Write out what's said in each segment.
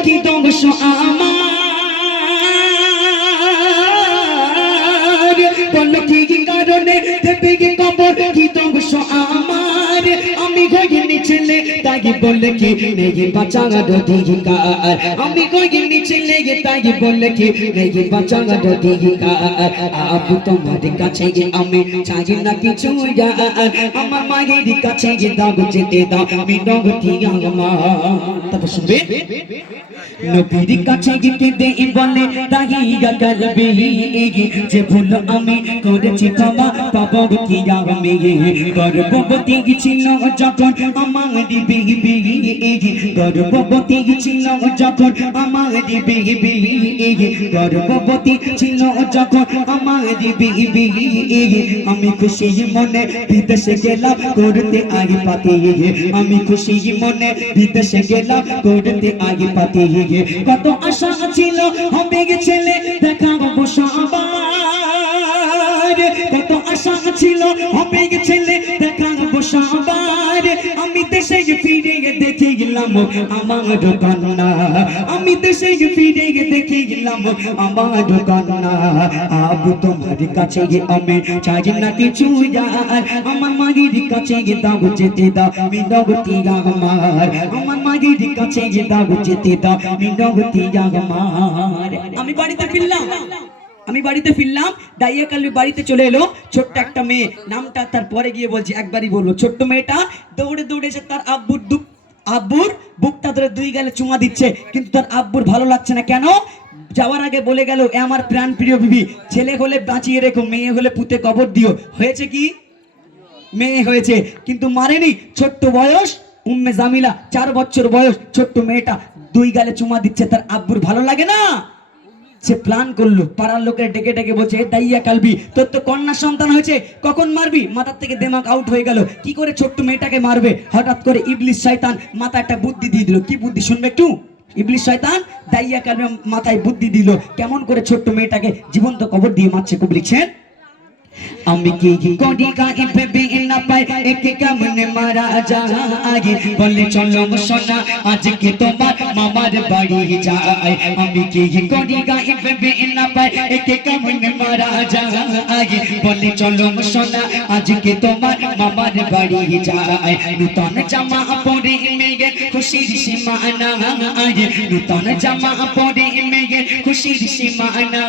কি ধ্বংস আমার? বল কি কারণে দেবে তাই বলে কি নেই বাঁচার অধিকার? আমি গইনি ছেলে তাই বলে কি নেই বাঁচার অধিকার? আবু তোমার কাছে আমি চাই না কিছু আমার মায়ের কাছে দাও যেতে দাও, আমি নগতি আমার। তারপর শুনবে? নবীর কাছে গিয়ে দে বলে তাহিয়া কালবে। যে ভুল আমি করেছি ক্ষমা পাবো কি আমি? গর্ভবতী ছিল যখন আমার বিবি গর্ভবতী ছিল যখন আমার বিবি গর্ভবতী ছিল যখন আমার বিবি আমি খুশি মনে বিদেশে গেলাম করতে আগে পাতে আমি খুশি মনে বিদেশে গেলাম করতে আগে পাতে কত আশা ছিল হবে ছেলে আমার কন্যা আমি দেশে ফিরে আমার কন্যা আবু তোমার কাছে আমি চাই না কিছু আর আমার মাগির কাছে দাও যেতে দাও আমার। আমার মাগির কাছে দাও যেতে দাও আমার। আমি বাড়িতে ফিরলাম। আমি বাড়িতে ফিরলাম, দাইয়া কালবি বাড়িতে চলে এলো, ছোট্ট একটা মেয়ে। নামটা তার পরে গিয়ে বলছি, একবারই বলব, ছোট্ট মেয়েটা দৌড়ে দৌড়ে এসে তার আব্বুর দুঃখ আব্বুর বুকটা ধরে দুই গালে চুমা দিচ্ছে, কিন্তু তার আব্বুর ভালো লাগছে না। কেন? যাওয়ার আগে বলে গেল, এ আমার প্রাণ প্রিয় বিবি, ছেলে হলে বাঁচিয়ে রেখো, মেয়ে হলে পুঁতে কবর দিও। হয়েছে কি? মেয়ে হয়েছে, কিন্তু মারেনি। ছোট্ট বয়স, উম্মে জামিলা, চার বছর বয়স, ছোট্ট মেয়েটা দুই গালে চুমা দিচ্ছে, তার আব্বুর ভালো লাগে না? সে প্ল্যান করল। পাড়ার লোকের ডেকে ডেকে বলছে, "এ দাইয়া কালবি, তোর তো কন্যা সন্তান হয়েছে, কখন মারবি? মাথার থেকে দেমাক আউট হয়ে গেল। কি করে ছোট্ট মেয়েটাকে মারবে? হঠাৎ করে ইবলিশ শয়তান মাথা একটা বুদ্ধি দিয়ে দিল। কি বুদ্ধি শুনবে একটু? ইবলিশ শয়তান দাইয়া কালবি মাথায় বুদ্ধি দিল। কেমন করে ছোট্ট মেয়েটাকে জীবন্ত কবর দিয়ে মারছে কবি লিখছেন আমি কি করি গায়ে ভেবে না পাই একে কেমনে মারা যায় বলে চলো সোনা আজকে তোমার মামার বাড়ি যায় আমি কি করি গায়ে ভেবে না পাই একে কেমনে মারা যায় বলে চলো সোনা আজকে তোমার মামার বাড়ি যায় নূতন জামা পরে মেয়ে খুশির সীমানা আগে নূতন জামা পরে মেয়ে খুশির সীমানা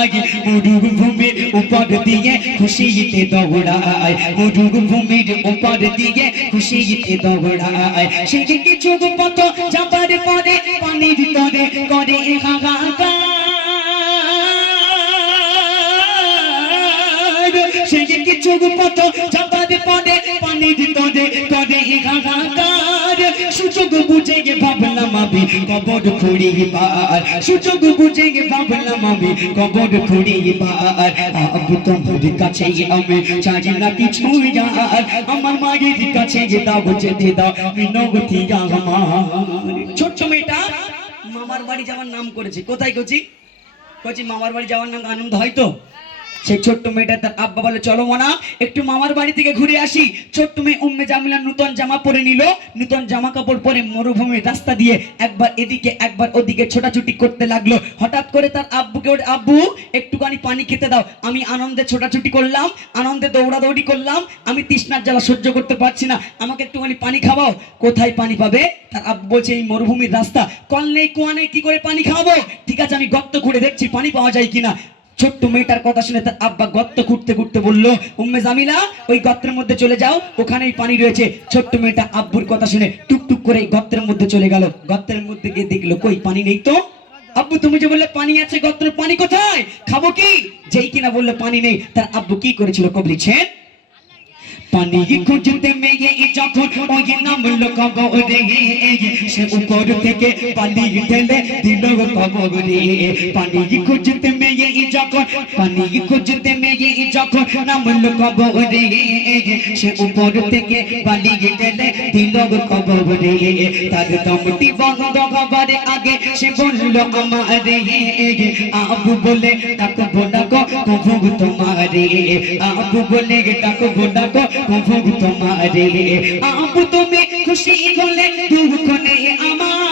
আগে মরুভূমির উপর দিয়ে খুশিতে দৌড়ায় মরুভূমির উপর দিয়ে খুশিতে দৌড়ায় সেদিকে চোখ পথ যাবার পরে পানির তরে করে হাহাকার সেদিকে চোখ পথ যাবার পরে পানির তরে করে হাহাকার সুযোগ বুঝে গে ভাবলাম আমি কবর খুঁড়িবার সুযোগ বুঝে গে ভাবলাম আমি কবর তোমার কাছে আমি চাই না কিছু আমার মায়ের কাছে দাও, যেতে দাও আমার। মেয়েটা, মামার বাড়ি যাওয়ার নাম করেছে। কোথায় কচি? কচি, মামার বাড়ি যাওয়ার নাম আনন্দ হয়তো সেই ছোট্ট মেয়েটা তার আব্বা বলে, চলো মোনা, একটু মামার বাড়ি থেকে ঘুরে আসি। ছোট্ট মেয়ে উম্মে জামিলা নূতন জামা পরে নিল। নূতন জামা কাপড় পরে মরুভূমির রাস্তা দিয়ে একবার এদিকে, একবার ওদিকে ছোটাছুটি করতে লাগল। হঠাৎ করে তার আব্বুকে ওর আব্বু, একটুখানি পানি খেতে দাও। আমি আনন্দে ছোটাছুটি করলাম, আনন্দে দৌড়াদৌড়ি করলাম। আমি তৃষ্ণার জ্বালা সহ্য করতে পারছি না। আমাকে একটুখানি পানি খাওয়াও। কোথায় পানি পাবে? তার আব্বু বলছে, এই মরুভূমির রাস্তা। কল নেই, কুয়া নেই, কি করে পানি খাওয়াবো? ঠিক আছে, আমি গর্ত খুঁড়ে দেখছি, পানি পাওয়া যায় কিনা? ছোট্ট মেয়েটার কথা শুনে তার আব্বা গর্ত খুঁড়তে খুঁড়তে বলল, উম্মে জামিলা, ওই গর্তের মধ্যে চলে যাও, ওখানেই পানি রয়েছে। ছোট্ট মেয়েটা আব্বুর কথা শুনে টুকটুক করে এই গর্তের মধ্যে চলে গেল। গর্তের মধ্যে গিয়ে দেখল, কই, পানি নেই তো? আব্বু, তুমি যে বললে পানি আছে, গর্তের পানি কোথায়? খাব কি? যেই কিনা বললে পানি নেই, তার আব্বু কি করেছিল কবলিছেন পানি খুঁজতে মেয়ে যখন ওই নামলো কবরে সে উপর থেকে পানি ঢেলে দিল কবরে পানি খুঁজতে মেয়ে যখন পানি খুঁজতে মেয়ে যখন কবরে সে উপর থেকে পানি ঢেলে দিল কবরে তার দমটি বন্ধ হবার আগে সে বলল, আমারে আবু বলে ডাকবো না গো কবু তোমারে আবু বলে ডাকবো না গো কবু তোমারে আবু তুমি খুশি হলে দুঃখ নেই আমার।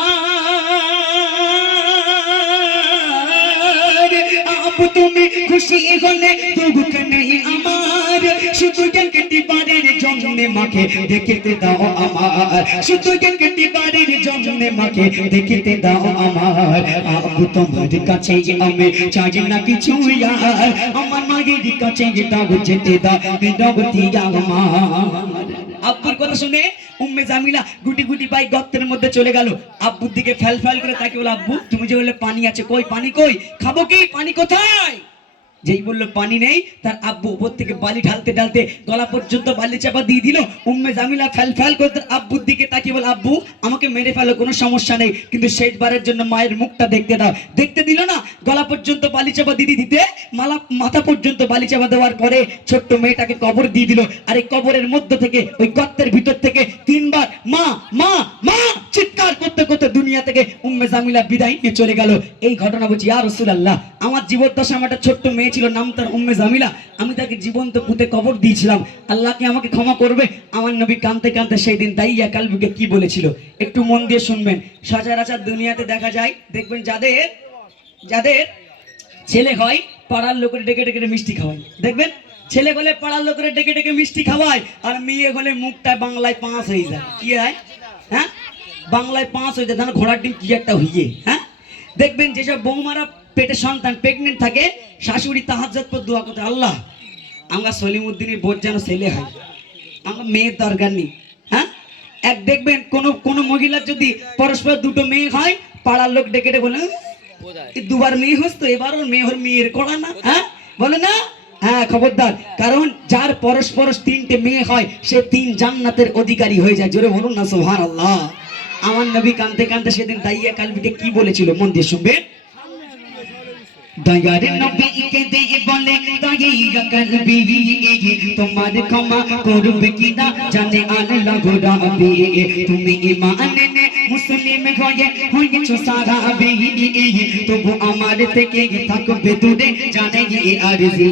খুশি হলে দুঃখ নেই আমার? শুধু জন্যে মাকে, দেখিতে দাও আমার। শুধু জন্যে মাকে, দেখিতে দাও আমার। আব্বু তোমার কাছে আমি চাই না কিছু আর। আমার মায়ের কাছে যেতে দাও আমার। আব্বুর কথা শুনে উম্মে জামিলা গুটি গুটি পাই গর্তের মধ্যে চলে গেল। আব্বুর দিকে ফ্যাল ফেল করে তাকে বলে আব্বু, তুমি যে বললে পানি আছে, কই পানি কই? খাব কি? পানি কোথায়? যেই বলল, পানি নেই? তার আব্বু উপর থেকে বালি ঢালতে ঢালতে গলা পর্যন্ত বালি চাপা দিয়ে দিল। উম্মে জামিলা ফেল ফেল করে তার আব্বুর দিকে তাকিয়ে বলে আব্বু, আমাকে মেরে ফেলো, কোনো সমস্যা নেই। কিন্তু শেষবারের জন্য মায়ের মুখটা দেখতে দাও। দেখতে দিল না, গলা পর্যন্ত বালি চাপা দিদি দিতে মালা মাথা পর্যন্ত বালি চাপা দেওয়ার পরে ছোট্ট মেয়েটাকে কবর দিয়ে দিল। আর এই কবরের মধ্য থেকে, ওই গর্তের ভিতর থেকে তিনবার, মা মা মা দুনিয়া থেকে উম্মে জামিলা বিদায় নিয়ে চলে গেল। এই ঘটনা বলছি আর রসুলাল্লাহ, আমার জীবদ্দশা আমার একটা ছোট্ট মেয়ে ছিল, নাম তার উম্মে জামিলা। আমি তাকে জীবন্ত পুঁতে কবর দিয়েছিলাম। আল্লাহকে আমাকে ক্ষমা করবে? আমার নবী কানতে কানতে সেই দিন দাইয়া কালবিকে কি বলেছিল? একটু মন দিয়ে শুনবেন। সচরাচর দুনিয়াতে দেখা যায়, দেখবেন যাদের যাদের ছেলে হয়, পাড়ার লোকের ডেকে ডেকে মিষ্টি খাওয়ায়। দেখবেন? ছেলে হলে পাড়ার লোকের ডেকে ডেকে মিষ্টি খাওয়ায়, আর মেয়ে হলে মুখটা বাংলায় পাঁচ হয়ে যায়। কি হয়? হ্যাঁ? বাংলায় পাঁচ যায় ধান ঘোড়ার ডিম কি একটা হইয়ে হ্যাঁ? দেখবেন যেসব বৌমারা পেটে সন্তান প্রেগনেন্ট থাকে, শাশুড়ি তাহাজ্জাত পর দোয়া করতে, আল্লাহ, আমরা সলিমুদ্দিনের বোধ যেন ছেলে হয়। আমার মেয়ের দরকার নেই হ্যাঁ? এক দেখবেন কোন কোন মহিলার যদি পরস্পর দুটো মেয়ে হয়, পাড়ার লোক ডেকে ডেকে দুবার মেয়ে হস তো, এবার ওর মেয়ে, ওর মেয়ের করা না হ্যাঁ? বলে, না হ্যাঁ খবরদার, কারণ যার পরশ তিনটে মেয়ে হয়, সে তিন জান্নাতের অধিকারী হয়ে যায়। জোরে বলুন না সোহার আল্লাহ আমার নবী কানতে কানতে সেদিন দাইয়া কালবিকে কি বলেছিল? মন দিয়ে শুনবে তোমার ক্ষমা করবে কিনা জানে আল্লাহ রাব্বি। তুমি এনে মুসলিম হয়ে হয়েছো সারা তবু আমার থেকে থাকবে দূরে, জানে এ আরজি।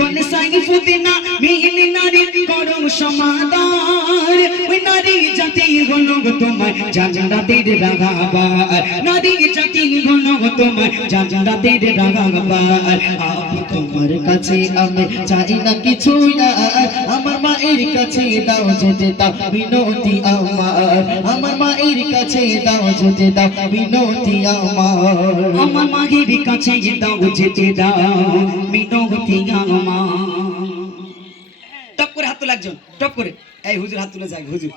বলে সাইফুদ্দিনা মিহিলি নারী করম সমাদার। ওই নারী জাতি হলো তোমার জান্নাতের রাগাবার। নারী জাতি হলো তোমার জান্নাতের রাগাবার। আমি তোমার কাছে আমি চাই না কিছু না আমার মায়ের কাছে দাও যেতে দাও বিনতি আমার। আমার মায়ের কাছে দাও যেতে দাও বিনতি আমার। আমার মাগির কাছে দাও যেতে দাও মিনতি আমার। টপ করে হাত তোলা একজন টপ করে। এই হুজুর হাত তুলে যাক হুজুর।